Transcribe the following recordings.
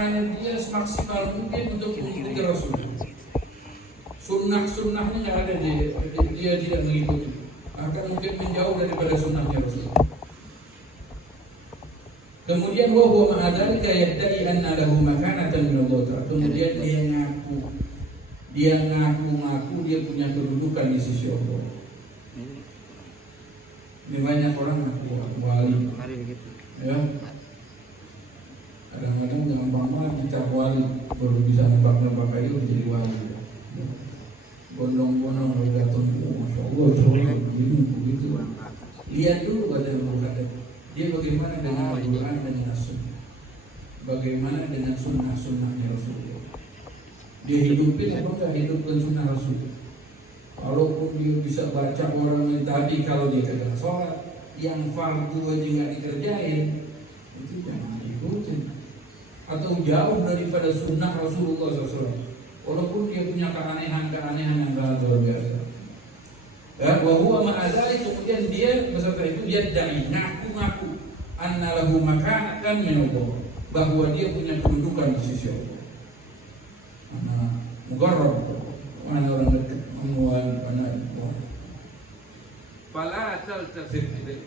usahanya dia semaksimal mungkin untuk mengikuti Rasul. Sunnah-sunnahnya nggak ada, dia tidak mengikuti, akan mungkin menjauh daripada sunnahnya Rasul. Kemudian wa huwa ma'adzalika yadda'i anna lahu makanatan min Allah. Kemudian dia ngaku dia punya kedudukan di sisi Allah. Ini banyak orang ngaku wali. Ya. Kadang-kadang gampang banget kita wali, baru bisa nebak-nebak aja jadi wali. Bondong-bondong kalau datang, masya Allah, begini begitu. Lihat dulu kata dia bagaimana dengan Al-Quran dan Sunnah, bagaimana dengan sunnah-sunnahnya Rasulullah. Dia hidupin apa enggak hidupkan sunnah Rasul. Walaupun dia bisa baca orang yang tadi, kalau dia kagak sholat, yang fardu aja nggak dikerjain, itu jangan diikutin. Atau jauh daripada sunnah Rasulullah SAW. Walaupun dia punya keanehan-keanehan yang sangat luar biasa. Ya, bahwa ma'adzalik, kemudian dia beserta itu dia dai, ngaku anna lahu makanatan min Allah, bahwa dia punya kedudukan di sisi Allah. Ana mugarrab, ana orang dekat, amuan ana Allah. Fala taltafit ilaih.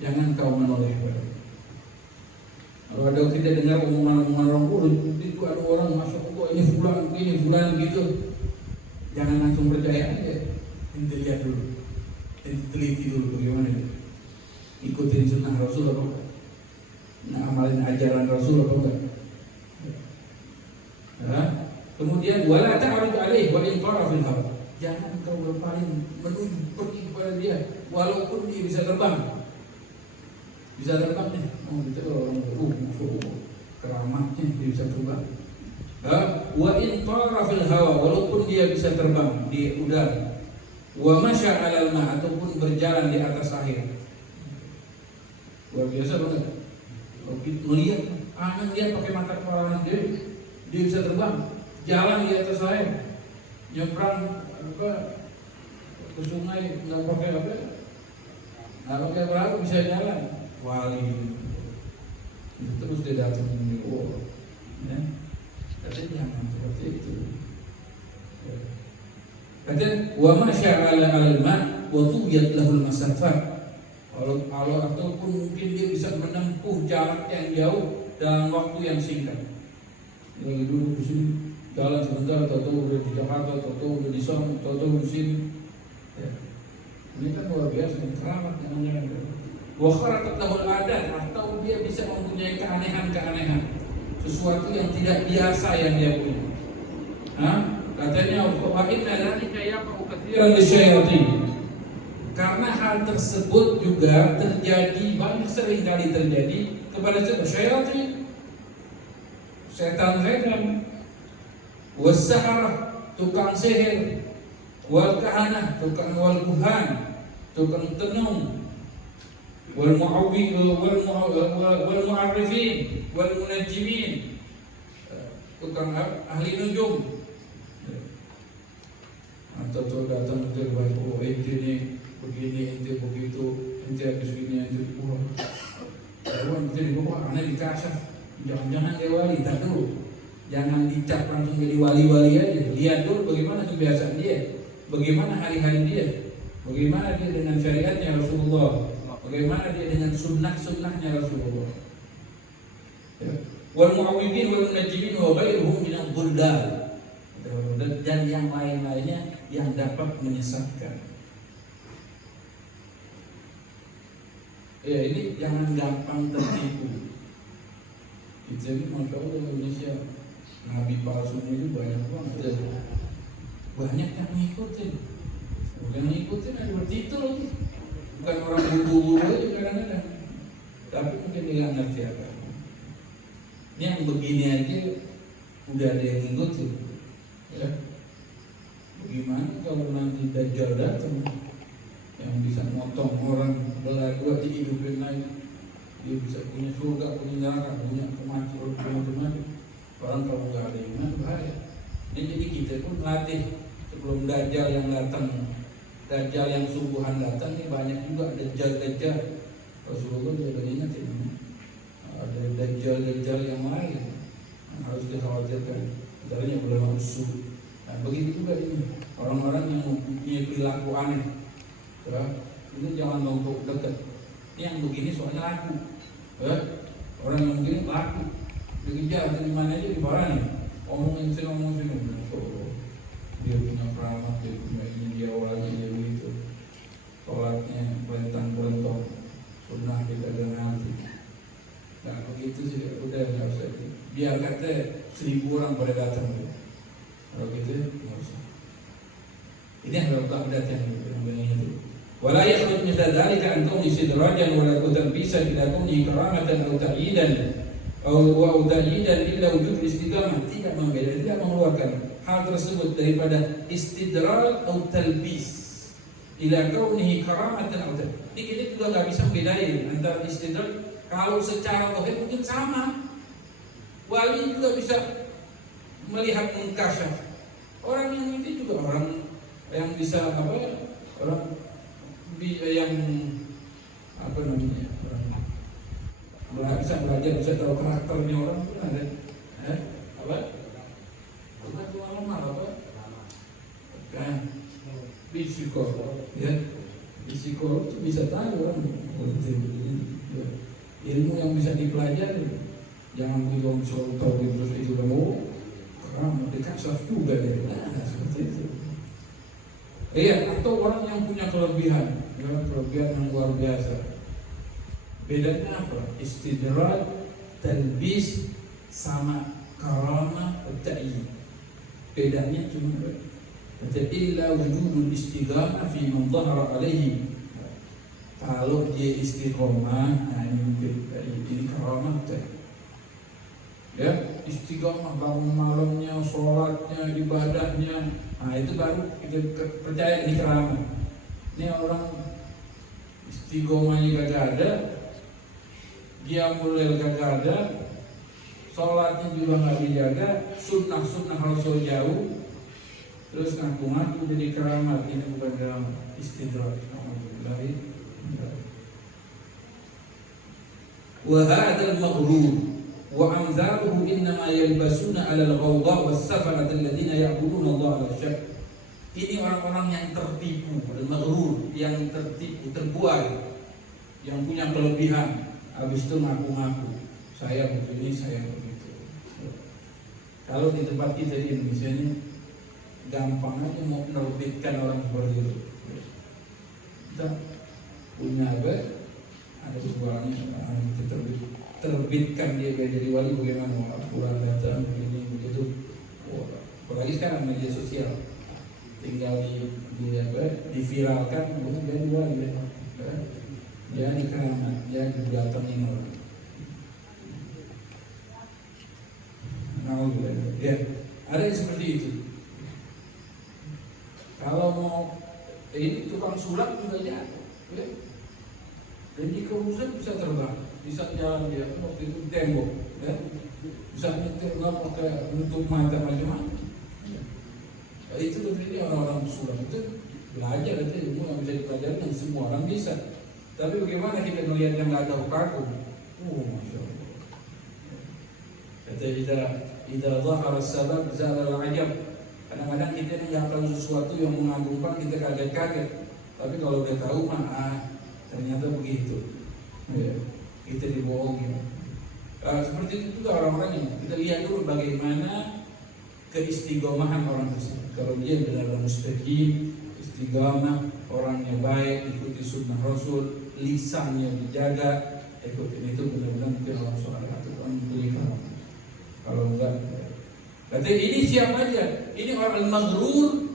Jangan kau menoleh pada. Kalau ada kita dengar omongan-omongan orang buruk, itu ada orang masuk kok ini fulan gitu, jangan langsung percaya aja. Ente lihat dulu, ente teliti dulu bagaimana itu. Ikutin sunnah Rasul apa enggak? Nah, amalin ajaran Rasul apa enggak? Ya. Kemudian wala ta'rid alaihi wa in qara fil hawa. Jangan kau berpaling menuju pergi kepada dia walaupun dia bisa terbang. Bisa terbang nih, kita orang keramatnya dia bisa terbang. Wa in qara fil hawa, walaupun dia bisa terbang di udara. Wa masya 'alal ma, ataupun berjalan di atas air. Luar biasa banget. Kalau kita melihat, lihat pakai mata kepala dia bisa terbang, jalan di atas air, nyebrang ke sungai nggak pakai apa, nggak pakai perahu bisa jalan. Wali terus dia datang ini, ya. Katanya jangan seperti itu. Katanya wa masya'ala al-ma wa tubiyat lahul masafat. Kalau ataupun mungkin dia bisa menempuh jarak yang jauh dalam waktu yang singkat. Lagi dulu di sini jalan sebentar, tahu udah di Jakarta, tahu udah di sana, tahu di sini. Ya. Ini kan luar biasa, keramat namanya. Wa kharatat lahul adat, atau dia bisa mempunyai keanehan-keanehan, sesuatu yang tidak biasa yang dia punya. Katanya wa inna dzalika yaqa'u katsiran lisyayatin. Karena hal tersebut juga terjadi, banyak sering kali terjadi kepada syaitan, setan-setan, was-saharah, tukang sihir, wal kahanah, tukang wal kuhan, tukang tenung, wal mu'arrifin, wal munajjimin, tukang ahli nujum. Atau datang ke baik, ente ini begini, ente begitu, ente habis gini, ente pulang. Kalau ente di bawah, aneh dikasih. Jangan-jangan dia wali, tak dulu. Jangan dicap langsung jadi wali-wali aja. Lihat dulu bagaimana kebiasaan dia, bagaimana hari-hari dia, bagaimana dia dengan syariatnya Rasulullah, bagaimana dia dengan sunnah-sunnahnya Rasulullah. Wal mu'awwidin wal munajjimin wa ghairuhum min ad-dhullal. Dan yang lain-lainnya yang dapat menyesatkan. Ya, ini jangan gampang tertipu. Jadi Masya Allah Indonesia, Nabi palsunya itu banyak banget. Banyak yang ngikutin. Bukan ngikutin, ada bertitul lagi. Bukan orang buru-buru aja kadang-kadang. Tapi mungkin dia nggak ngerti apa. Ini yang begini aja udah ada yang ngikutin. Ya. Bagaimana kalau nanti Dajjal datang yang bisa motong orang belah dua dihidupin lagi, dia bisa punya surga, punya neraka, punya kematian, macam-macam. Orang kalau nggak ada iman bahaya. Jadi kita pun latih sebelum Dajjal yang datang, Dajjal yang sungguhan datang, ini banyak juga Dajjal. Rasulullah juga ingat ini. dari dajjal yang lain yang harus dikhawatirkan. Antaranya ulama usul. Nah, begitu juga ini orang-orang yang mempunyai perilaku aneh, ya, itu jangan untuk dekat. Ini yang begini soalnya laku, ya. Orang yang begini laku, dikejar di mana aja dibarani, ngomongin sini. Oh, dia punya keramat, dia punya ini, dia awalnya dia begitu, sholatnya belentang-belentong, sunnah kita dengan hati. Nah begitu sih, udah nggak usah. Biar kata 1000 orang pada datang. Kalau gitu nggak usah. Ini adalah adat yang itu. Wala yakhruj min dzalika an kauni sidrajan wala bisa ila kauni karamatan atau ta'yidan atau ta'yidan illa wujud istiqamah. Tidak membeda, tidak mengeluarkan hal tersebut daripada istidraj atau talbis ila kaunihi karamatan atau. Ini kita juga nggak bisa bedain antara istidraj. Kalau secara zahir mungkin sama. Wali juga bisa melihat mungkasyaf. Orang yang ini juga orang yang bisa orang yang bisa belajar, bisa tahu karakternya orang itu ada. Bukan cuma normal psikolog, ya. Psikolog itu bisa tahu orang. Ilmu yang bisa dipelajari. Jangan bilang soal tahu terus itu kamu dekat saf juga ya. Nah, seperti itu. Iya, atau orang yang punya kelebihan yang luar biasa. Bedanya apa? Istidraj, talbis sama karamah ta'yin. Bedanya cuma illa wujudul istiqamah fi man dhahara alaihi. Kalau dia istiqomah, nah ini karamah ta'yin. Ya, istiqomah bangun malamnya, sholatnya, ibadahnya, nah itu baru kita percaya ini keramat. Ini orang istiqomahnya kagak ada, dia mulai kagak ada, sholatnya juga nggak dijaga, sunnah Rasul jauh, terus ngaku-ngaku jadi keramat. Ini bukan keramat, istidraj. Wa hadzal maghrur wa amzaluhu innama yalbasuna 'ala al-ghawda was-safarati alladziina ya'buduna Allah 'ala syak. Ini orang-orang yang tertipu, al-maghrur, yang tertipu, terbuai, yang punya kelebihan, habis itu ngaku-ngaku saya begini, saya begitu. Kalau di tempat kita di Indonesia ini gampang aja mau menerbitkan orang seperti itu. Kita punya apa? Ada sebuahnya kita terbitkan dia jadi wali, bagaimana Al-Quran datang begini begitu. Apalagi sekarang media sosial, tinggal diviralkan begitu jadi wali ya. Dia keramat, dia didatengin orang. Ya, ada yang seperti itu. Kalau mau ini tukang sulap juga jatuh, ya. Dan jika urusan bisa terbang, bisa jalan dia waktu itu tembok, ya. Bisa nyetir nggak pakai nutup mata macam-macam. Ya. Itu begini orang-orang sulap itu belajar itu ilmu yang bisa dipelajari dan semua orang bisa. Tapi bagaimana kita melihat yang nggak tahu kaku? Masya Allah. Kata idza dhahara as-sabab zala al-ajab. Kadang-kadang kita nggak tahu sesuatu yang mengagumkan, kita kaget-kaget. Tapi kalau udah tahu ternyata begitu. Ya, kita dibohongi. Seperti itu juga orang-orang yang kita lihat dulu bagaimana keistiqomahan orang tersebut. Kalau dia benar-benar mustaqim, istiqamah, orangnya baik, ikuti sunnah Rasul, lisannya dijaga, ikutin itu benar-benar mungkin Allah SWT berikan. Kalau enggak, berarti ini siapa aja? Ini orang al-maghrur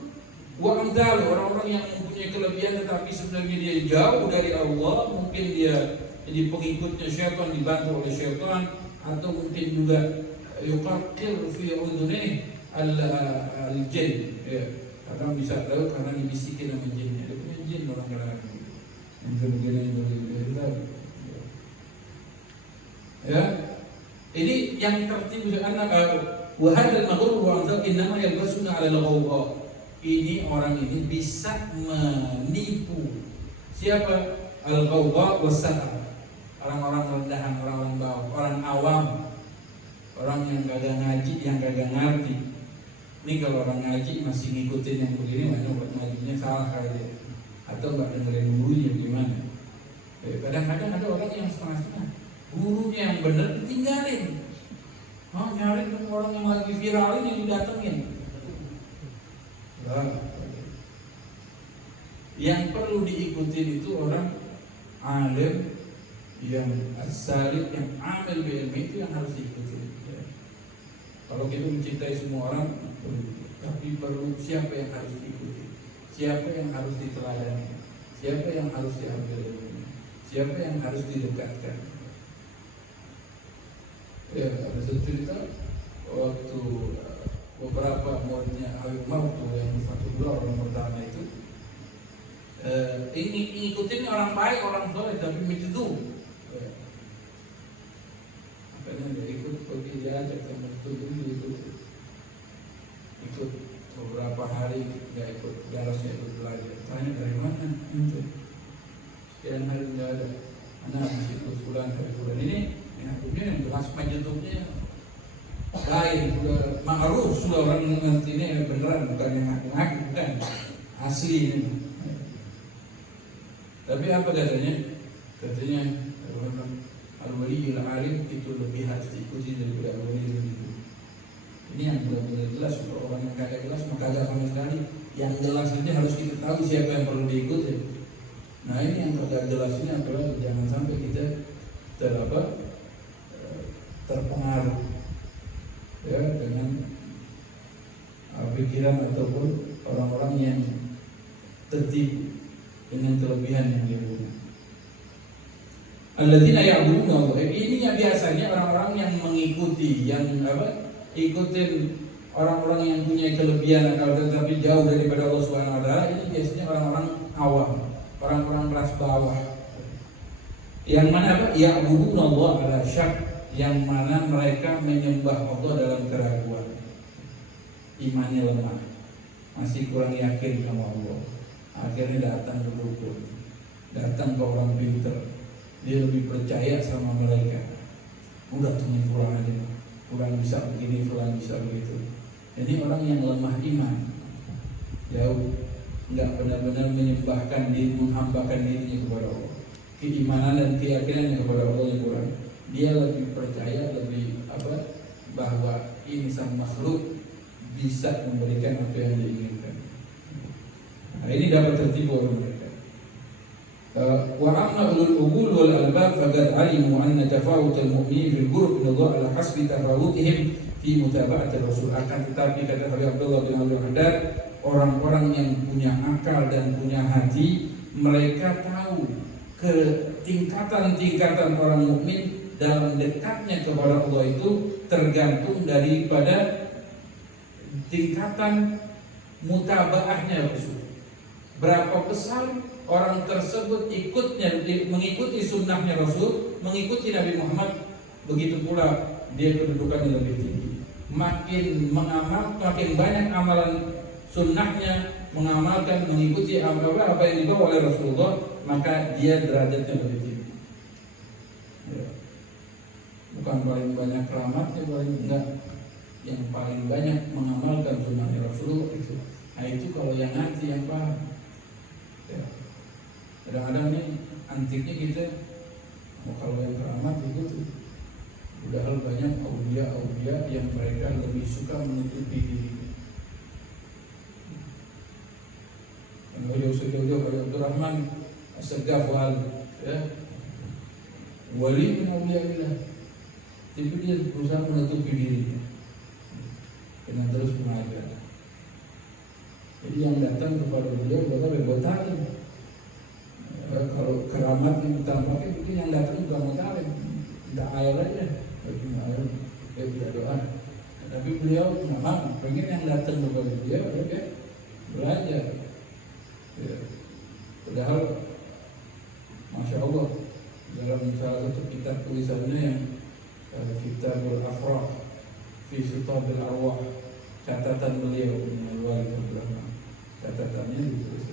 wa amdal, orang-orang yang mempunyai kelebihan tetapi sebenarnya dia jauh dari Allah. Mungkin dia jadi pengikutnya syaitan, dibantu oleh syaitan, atau mungkin juga yuqaqqir fi udhunihi al-jinn, ya. Karena bisa tahu karena dibisikin sama jinnya. Dia punya jin orang kadang-kadang. Ya, ini yang tertipu karena wahadal maghrur wa anzal innama yalbasuna 'ala al-ghawqa. Ini orang ini bisa menipu siapa? Al-ghawqa was-satar. orang-orang rendahan, orang-orang bawah, orang awam, orang yang kagak ngaji, yang kagak ngerti. Ini kalau orang ngaji masih ngikutin yang begini, mana buat ngajinya salah kali, atau nggak dengerin gurunya gimana. Kadang-kadang ada orang yang setengah-setengah, gurunya yang benar ditinggalin. Nyari orang yang lagi viral ini didatengin. Yang perlu diikutin itu orang alim yang as-salih, yang amil ilmi, itu yang harus diikuti. Kalau kita mencintai semua orang, tapi perlu siapa yang harus diikuti, siapa yang harus diteladani, siapa yang harus diambil ilmu, siapa yang harus didekatkan. Ya, ada satu cerita waktu beberapa muridnya Habib Martu yang Fatullah orang pertama itu, ini ngikutin orang baik, orang soleh, tapi mencedu. Makanya dia ikut, pergi dia ajak sama itu ikut beberapa hari, dia ikut darasnya, ikut belajar. Tanya dari mana itu? Sekian hari nggak ada. Anak masih ikut bulan dari bulan ini yang jelas majetubnya lain, sudah ma'ruf, sudah orang ngerti ini beneran, bukan yang ngaku-ngaku, bukan asli ini. Tapi apa katanya? Katanya al-waliyul alim itu lebih harus diikuti daripada al-waliyul itu. Ini yang benar-benar jelas. Kalau orang yang kagak jelas maka kagak sama sekali. Yang jelas ini harus kita tahu siapa yang perlu diikuti. Nah ini yang kagak jelas ini adalah jangan sampai kita terpengaruh ya dengan pikiran ataupun orang-orang yang tertipu dengan kelebihan yang dia punya. Alladzina ya'buduna Allah. Ini yang biasanya orang-orang yang mengikuti, yang ikutin orang-orang yang punya kelebihan akal tetapi jauh daripada Allah Subhanahu wa taala. Ini biasanya orang-orang awam, orang-orang kelas bawah. Yang mana ya'buduna Allah ala syak, yang mana mereka menyembah Allah dalam keraguan, imannya lemah, masih kurang yakin sama Allah. Akhirnya datang ke dukun, datang ke orang pintar, dia lebih percaya sama mereka. Udah temuin pulang aja, pulang bisa begini, pulang bisa begitu. Ini orang yang lemah iman, jauh, nggak benar-benar menyembahkan diri, menghambakan dirinya kepada Allah. Keimanan dan keyakinannya kepada Allah yang kurang. Dia lebih percaya, lebih bahwa ini sang makhluk bisa memberikan apa yang diinginkan. Nah, ini dapat tertipu oleh mereka. Wa amma ulul uqul wal albab faqad alimu anna tafawut al-mu'minin fil qurb min Allah ala hasbi tafawutihim fi mutaba'ati Rasul. Akan tetapi kata Habib Abdullah bin Abdul Haddad, orang-orang yang punya akal dan punya hati, mereka tahu ke tingkatan-tingkatan orang mukmin dalam dekatnya kepada Allah itu tergantung daripada tingkatan mutabaahnya Rasul. Berapa besar orang tersebut mengikuti sunnahnya Rasul, mengikuti Nabi Muhammad, begitu pula dia kedudukannya lebih tinggi. Makin banyak amalan sunnahnya, mengamalkan, mengikuti apa yang dibawa oleh Rasulullah, maka dia derajatnya lebih tinggi. Bukan paling banyak keramatnya, paling enggak, yang paling banyak mengamalkan sunnahnya Rasulullah itu. Nah itu kalau yang ngerti, yang paham. Ya. Kadang-kadang nih antiknya kita, kalau yang keramat itu padahal banyak aulia yang mereka lebih suka menutupi diri. Yang jauh-jauh pada Abdurrahman As-Saggaf ya, wali min auliyaillah, tapi dia berusaha menutupi dirinya dengan terus mengajar. Jadi yang datang kepada beliau buat talim. Kalau keramat yang ditampakkan itu yang datang bukan mau talim, tidak air aja, cuma air, dia tidak doa. Tapi beliau memang pengen yang datang kepada beliau belajar. Ya. Padahal, masya Allah, dalam salah satu kitab tulisannya yang Kitabul Afrah fi Sutabil Arwah, catatan beliau Wali Abdurrahman, catatannya ditulis.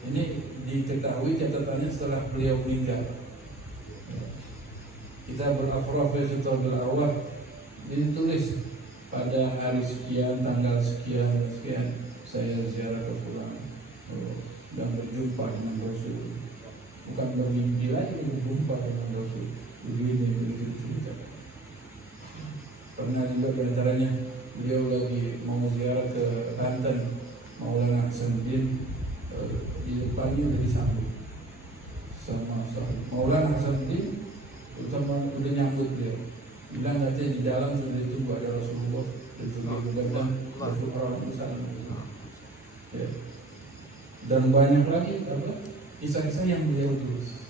Ini diketahui catatannya setelah beliau meninggal. kita berafraf atau berarwah ditulis pada hari sekian, tanggal sekian, saya ziarah ke fulan dan berjumpa dengan Rasul. Bukan bermimpi lagi berjumpa dengan Rasul. Begini begitu. Pernah juga diantaranya beliau lagi mau ziarah ke Banten, Maulana Hasanuddin, di depannya udah disambut sama Maulana Hasanuddin, terutama udah nyambut beliau. Bilang katanya di dalam sudah ditunggu ada Rasulullah, dan Rasulullah SAW. Ya. Dan banyak lagi kisah-kisah yang beliau tulis,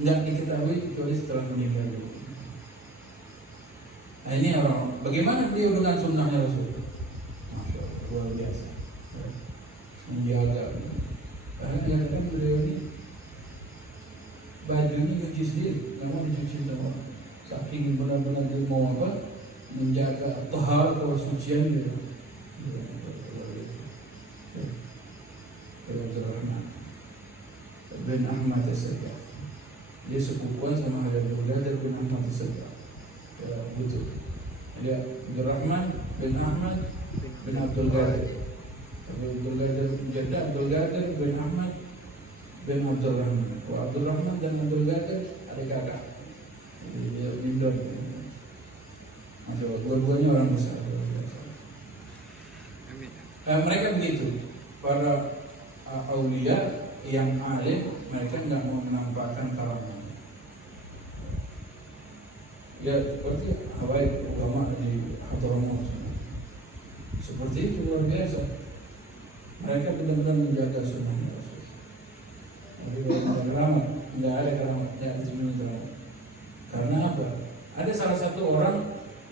nggak diketahui kecuali setelah meninggal. Nah ini orang, bagaimana beliau dengan sunnahnya Rasul? Masya Allah, luar biasa. Menjaga. Karena biarkan beliau ini bajunya cuci sendiri, karena dicuci sama orang. Saking benar-benar dia mau apa? Menjaga tahar kesucian dia. Bin Ahmad As-Sayyaf. Dia sepupuan sama Habib Abdul bin Ahmad As-Sayyaf. Ya, betul. Dia Abdul Rahman bin Ahmad bin Abdul Ghadir. Abdul Ghadir bin Jeddah, Abdul Ghadir bin Ahmad bin Abdul Rahman. Abdul Rahman dan Abdul Ghadir adik kakak. Jadi dia bindon. Masya Allah, dua-duanya orang besar. Mereka begitu. Para aulia yang alim, mereka nggak mau menampakkan kalamnya. Ya seperti habaib ulama di Hadramaut. Seperti itu luar biasa. Mereka benar-benar menjaga sunnah Rasul. Tapi kalau keramat, nggak ada keramatnya di sini keramat. Karena apa? Ada salah satu orang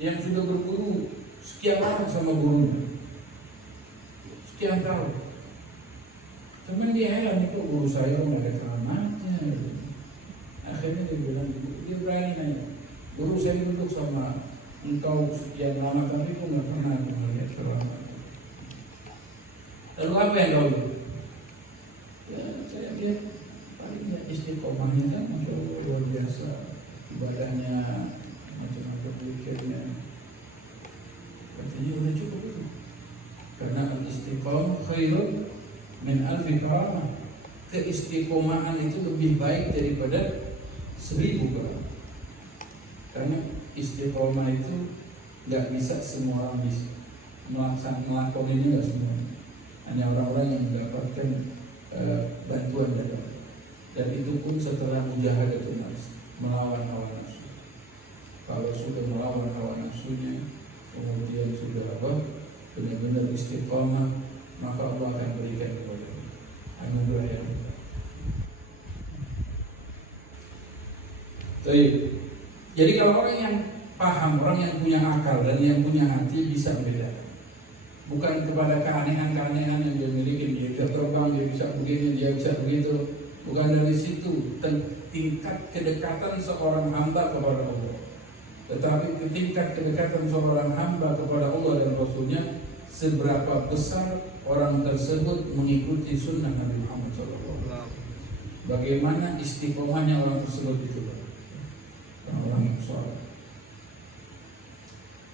yang sudah berguru sekian lama sama gurunya, sekian tahun. Cuman dia heran, itu guru saya nggak ada keramatnya. Akhirnya dia bilang, dia berani nanya, guru saya duduk sama engkau sekian lama, tapi aku nggak pernah melihat keramat. Lalu apa yang kau lihat? Ya saya lihat paling istiqomahnya kan, masya Allah luar biasa, ibadahnya macam-macam pikirnya. Artinya udah cukup itu. Karena istiqomah khairun min alfi karamah. Keistiqomahan itu lebih baik daripada 1000 karamah. Karena istiqomah itu nggak bisa semua orang bisa melakukan ini, nggak semua. Hanya orang-orang yang mendapatkan bantuan dari Allah. Dan itu pun setelah mujahadatun nafs, melawan hawa nafsu. Kalau sudah melawan hawa nafsunya, kemudian sudah benar-benar istiqomah, maka Allah akan berikan kepada anugerah yang baik. Jadi kalau orang yang paham, orang yang punya akal dan yang punya hati bisa membedakan. Bukan kepada keanehan-keanehan yang dia miliki, dia bisa terbang, dia bisa begini, dia bisa begitu. Bukan dari situ tingkat kedekatan seorang hamba kepada Allah. Tetapi tingkat kedekatan seorang hamba kepada Allah dan Rasulnya, seberapa besar orang tersebut mengikuti sunnah Nabi Muhammad SAW. Bagaimana istiqomahnya orang tersebut itu, orang yang sholat.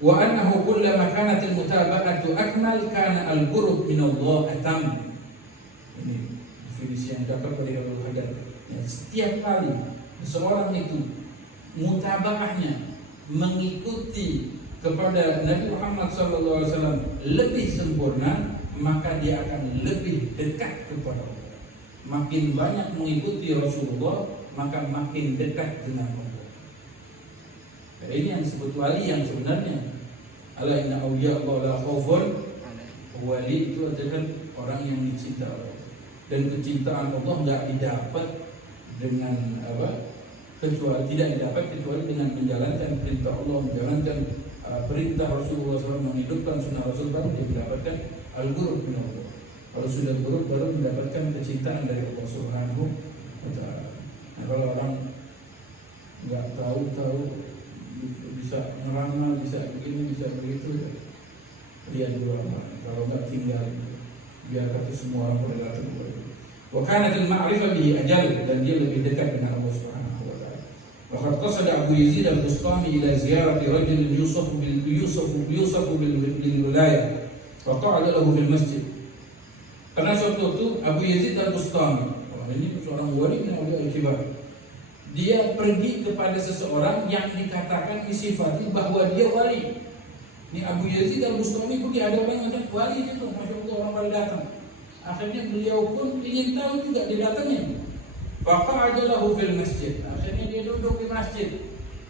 Wa annahu kullama kanat al-mutaba'atu akmal kana al-qurb min Allah atam. Ini definisi yang dapat dari Al-Hadar. Ya, setiap kali seorang itu mutaba'ahnya mengikuti kepada Nabi Muhammad SAW lebih sempurna, maka dia akan lebih dekat kepada Allah. Makin banyak mengikuti Rasulullah, maka makin dekat dengan Allah. Nah, ini yang disebut wali yang sebenarnya. Ala inna awliya Allah la khaufun. Wali itu adalah orang yang dicinta Allah. Dan kecintaan Allah tidak didapat dengan apa? Tidak didapat kecuali dengan menjalankan perintah Allah, menjalankan perintah Rasulullah SAW, menghidupkan sunnah Rasul, baru dia mendapatkan al-qurb min Allah. Kalau sudah qurb baru mendapatkan kecintaan dari Allah Subhanahu wa ta'ala. Nah, kalau orang nggak tahu bisa meramal, bisa begini, bisa begitu, lihat dulu apa. Kalau nggak tinggal, biar kata semua orang berdatang kepada. Wa kanat al-ma'rifah bihi ajal, dan dia lebih dekat dengan Allah Subhanahu wa ta'ala. Faqad qasada Abu Yazid al-Bustami ila ziyarati rajul yusaf bil wilayah wa qa'ada lahu fil masjid. Karena suatu itu Abu Yazid al-Bustami, ini seorang wali yang awliya al-kibar, dia pergi kepada seseorang yang dikatakan disifati bahwa dia wali. Ini Abu Yazid al-Bustami pergi, ada orang yang wali itu, masya Allah, orang pada datang. Akhirnya beliau pun ingin tahu juga didatangnya. Faqa'ada lahu fil masjid. Akhirnya dia duduk di masjid.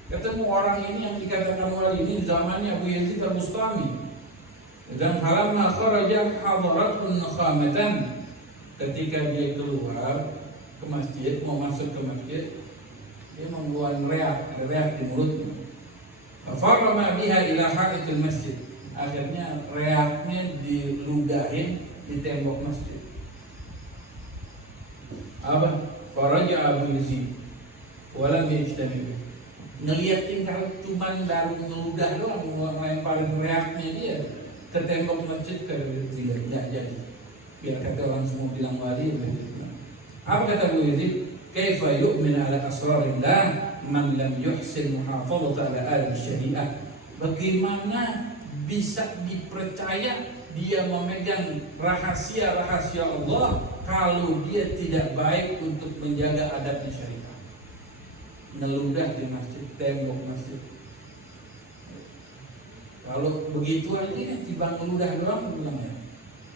Ketemu orang ini yang dikatakan wali, ini zamannya Abu Yazid al-Bustami. Dan falamma kharaja hadaratun nakhamatan, ketika dia keluar ke masjid, mau masuk ke masjid, dia membuat reak di mulutnya. Farama biha ila ha'itil masjid. Akhirnya reaknya diludahin di tembok masjid. Apa? Faraja Abu Yazid walam yajtami. Ngelihat tinggal cuman dari ngeludah doang, ngelemparin reaknya dia ke tembok masjid, tidak jadi. Biar kata orang semua bilang wali. Apa kata Abu Yazid? Kaifa yu'min ala asrarillah man lam yuhsin muhafazata ala al-syariah. Bagaimana bisa dipercaya dia memegang rahasia-rahasia Allah kalau dia tidak baik untuk menjaga adab di syariah? Ngeludah di masjid, tembok masjid. Kalau begitu aja tiba ngeludah doang, bilangnya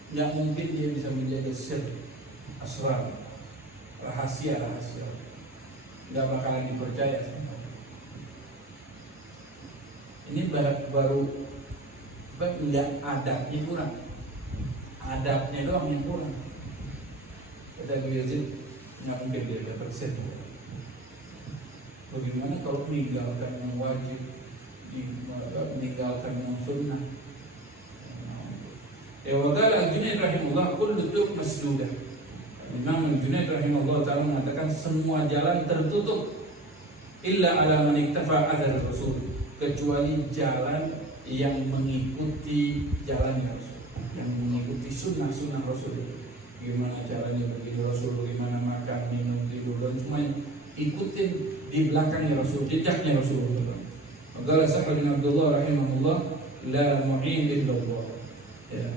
nggak mungkin dia bisa menjaga sir, asrar, rahasia, nggak bakalan dipercaya. Ini baru nggak adabnya kurang, adabnya doang yang kurang. Kata Abu Yazid, nggak mungkin dia dapat sir. Bagaimana kalau meninggalkan yang wajib, meninggalkan yang sunnah? Ya waqala Al-Junaid rahimahullah kullu turuq masdudah. Imam Al-Junaid rahimahullah ta'ala mengatakan semua jalan tertutup illa ala man iktafa athar Rasul, kecuali jalan yang mengikuti jalannya Rasul, yang mengikuti sunnah Rasul. Gimana caranya begini Rasul, bagaimana makan, minum, tidur, dan semuanya ikutin di belakangnya Rasul, jejaknya Rasulullah. Qala Sahal bin Abdullah rahimahullah, la mu'in illa Allah. Ya.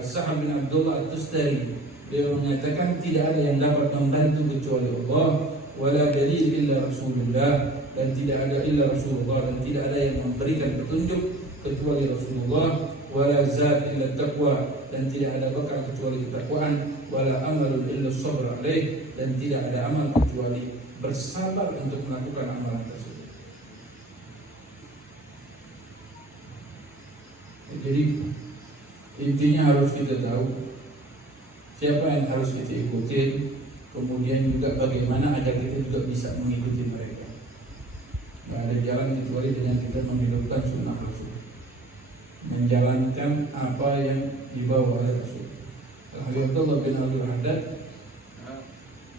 Sahal bin Abdullah At-Tustari, dia mengatakan tidak ada yang dapat membantu kecuali Allah, wala dalil illa Rasulullah, dan tidak ada illa Rasulullah, dan tidak ada yang memberikan petunjuk kecuali Rasulullah, wala zat illa taqwa, dan tidak ada bekal kecuali ketakwaan, wala amalun illa sabr alaih, dan tidak ada amal kecuali bersabar untuk melakukan amalan tersebut. Jadi intinya harus kita tahu siapa yang harus kita ikuti, kemudian juga bagaimana agar kita juga bisa mengikuti mereka. Tidak ada jalan kecuali dengan kita menghidupkan sunnah Rasul, menjalankan apa yang dibawa oleh Rasul. Habib Abdullah bin Abdul Haddad,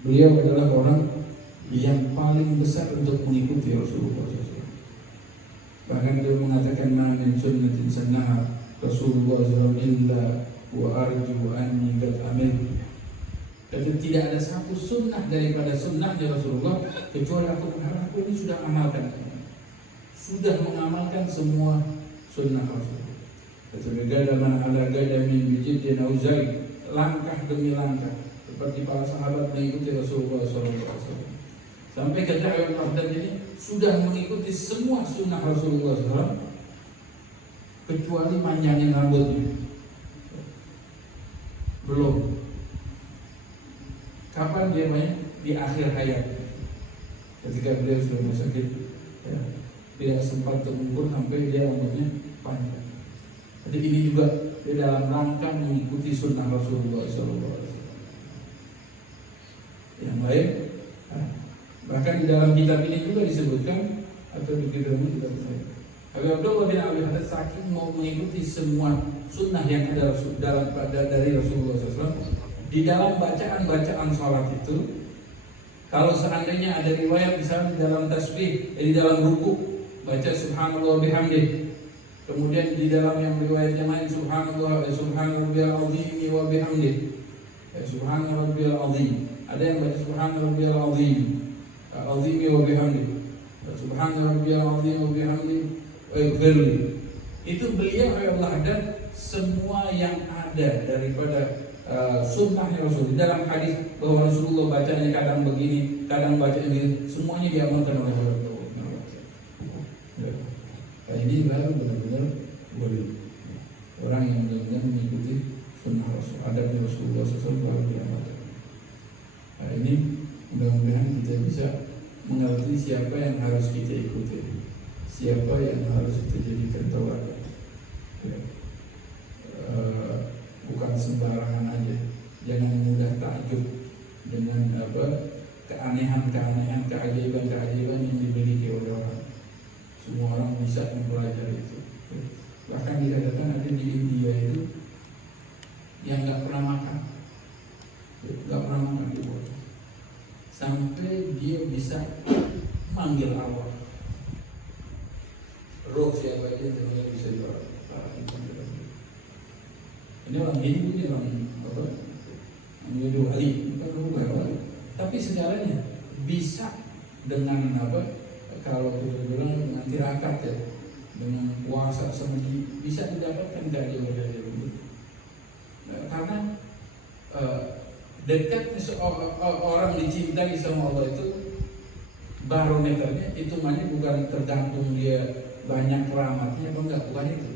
beliau adalah orang yang paling besar untuk mengikuti Rasulullah SAW. Bahkan dia mengatakan min sunnatin sannaha Rasulullah SAW illa wa arju anni qad amil. Dan tidak ada satu sunnah daripada sunnahnya Rasulullah kecuali aku ini sudah amalkan, sudah mengamalkan semua sunnah Rasulullah. Ketika man ala gada min bijid nauzai, langkah demi langkah seperti para sahabat mengikuti Rasulullah SAW. Sampai kata Habib Haddad ini sudah mengikuti semua sunnah Rasulullah SAW kecuali manjangin rambutnya. Belum. Kapan dia banyak? Di akhir hayat, ketika beliau sudah sakit, ya, tidak sempat terukur sampai dia rambutnya panjang. Jadi ini juga di dalam rangka mengikuti sunnah Rasulullah SAW. Yang lain, bahkan di dalam kitab ini juga disebutkan, atau di kitab ini juga disebutkan, Habib Abdullah bin Abi Haddad saking mau mengikuti semua sunnah yang ada dari Rasulullah SAW. Di dalam bacaan sholat itu, kalau seandainya ada riwayat misalnya di dalam tasbih, di dalam ruku baca subhanallah bihamdih, kemudian di dalam yang riwayat yang lain subhanallah subhanarabbiyal azim wa bihamdih, subhanarabbiyal azim, ada yang baca subhanarabbiyal azim wa bihamdih, Subhana rabbiyal azim wa bihamdihi wa ighfirli. Itu beliau ya Allah, dan semua yang ada daripada sunnah Rasul. Di dalam hadis bahwa Rasulullah bacanya kadang begini, kadang baca begini, semuanya diamalkan oleh Rasulullah. Nah, ini baru benar-benar boleh orang yang benar-benar mengikuti sunnah Rasul, adabnya Rasulullah SAW baru diamalkan. Nah, ini mudah-mudahan kita bisa mengerti siapa yang harus kita ikuti, siapa yang harus kita jadikan tauladan. Ya. Bukan sembarangan aja. Jangan mudah takjub dengan keanehan-keanehan, keajaiban-keajaiban yang dimiliki oleh orang. Semua orang bisa mempelajari itu. Bahkan dikatakan ada di India itu yang nggak pernah makan, di bawah. Sampai dia bisa manggil Allah. Roh siapa aja yang bisa dibawa. Ini orang Hindu, ini orang Hindu Ali, bukan wali. Tapi segalanya bisa dengan kalau kita bilang dengan tirakat ya, dengan puasa semedi bisa didapatkan keajaiban itu. Karena dekatnya orang dicintai sama Allah itu barometernya, hitungannya bukan tergantung dia banyak keramatnya apa enggak, bukan itu.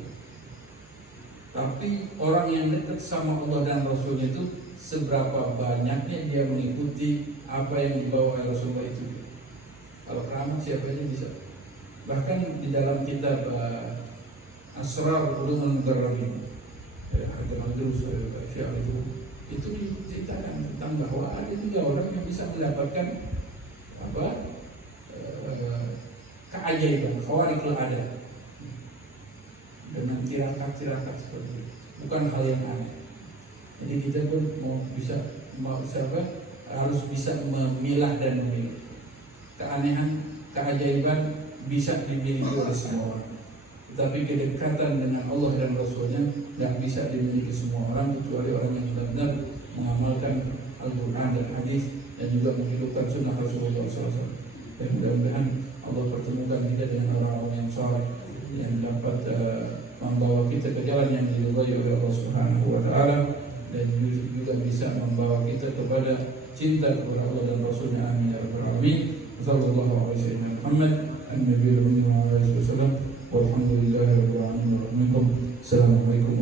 Tapi orang yang dekat sama Allah dan Rasulnya itu seberapa banyaknya dia mengikuti apa yang dibawa oleh Rasulullah itu. Kalau keramat siapa aja bisa. Bahkan di dalam kitab Asrar Ulumul Muqarrabin, Al-Madrus Syiar itu diceritakan tentang bahwa ada 3 orang yang bisa mendapatkan keajaiban, khawariqul adat, dengan tirakat seperti itu. Bukan hal yang aneh. Jadi kita pun harus bisa memilah dan memilih. Keanehan, keajaiban bisa dimiliki oleh semua orang. Tetapi kedekatan dengan Allah dan Rasulnya tidak bisa dimiliki semua orang, kecuali orang yang benar-benar mengamalkan Al-Quran dan hadis dan juga menghidupkan sunnah Rasulullah SAW. Dan mudah-mudahan Allah pertemukan kita dengan orang-orang yang saleh yang dapat membawa kita ke jalan yang diridhai oleh Allah Subhanahu wa taala, dan juga bisa membawa kita kepada cinta kepada Allah dan Rasulnya. Amin ya rabbal alamin. Sallallahu alaihi wasallam Muhammad an-nabiyyu wa alihi wasallam. Walhamdulillahi rabbil alamin. Assalamualaikum